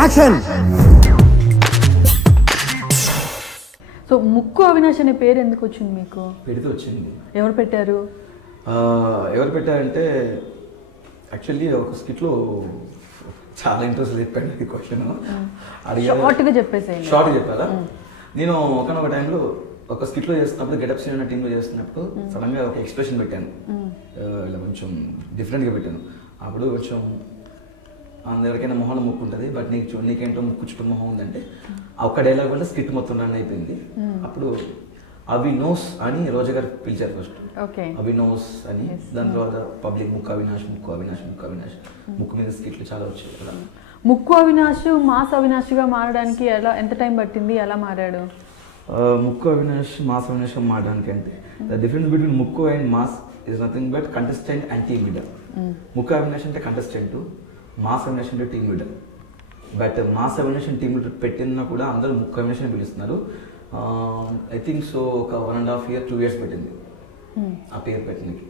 Action. So ముక్కు అవినాష్ అనే పేరు ఎందుకు వచ్చింది మీకు? పెడితే వచ్చింది. ఎవరు పెట్టారు? ఎవరు పెట్టారంటే యాక్చువల్లీ ఒక స్కిట్లో చాలా ఇంట్రెస్ట్ చెప్పాను ఈ క్వశ్చన్. షార్ట్గా చెప్పేసేయండి. షార్ట్గా చెప్పాలా? నేను ఒకనొక టైంలో ఒక స్కిట్లో చేస్తున్నప్పుడు గెటప్ సీన్ అనే టీంలో చేస్తున్నప్పుడు సడన్గా ఒక ఎక్స్ప్రెషన్ పెట్టాను. ఇలా కొంచెం డిఫరెంట్గా పెట్టాను. అప్పుడు కొంచెం ఎవరికైనా మొహంలో ముక్కు ఉంటుంది, బట్ నీకేంటో ముక్కు చుట్టూ మొహం ఉందంటే ఆ ఒక్క డైలాగ్ వల్ల స్కిట్ మొత్తం రన్ అయిపోయింది. అప్పుడు అవినోస్ అని రోజా గారు పిలిచారు ఫస్ట్. అవినోస్ అని, దాని తర్వాత పబ్లిక్ ముక్కు అవినాష్, ముక్కు అవినాష్, ముక్కు అవినాష్, ముక్కు మీద స్కిట్లు చాలా వచ్చాయి కదా. ముక్కు అవినాష్ మాస్ అవినాష్గా మారడానికి ఎంత టైం పట్టింది? ఎలా మారాడు? ముక్కు అవినాష్ మాస్ అవినాష్గా మారడానికి అంటే ద డిఫరెన్స్ బిట్వీన్ ముక్కు and mass is nothing but contestant and team leader. ముక్కు అవినాష్ అంటే కంటెస్టెంట్, మాస్ అవినాష్ అంటే team leader. But mass Avinash team leader పెట్టినా కూడా అందరూ ముక్కు అవినాష్ అని పిలుస్తున్నారు. ఐ థింక్ సో ఒక 1.5 years 2 years పెట్టింది ఆ పేరు పెట్టడానికి.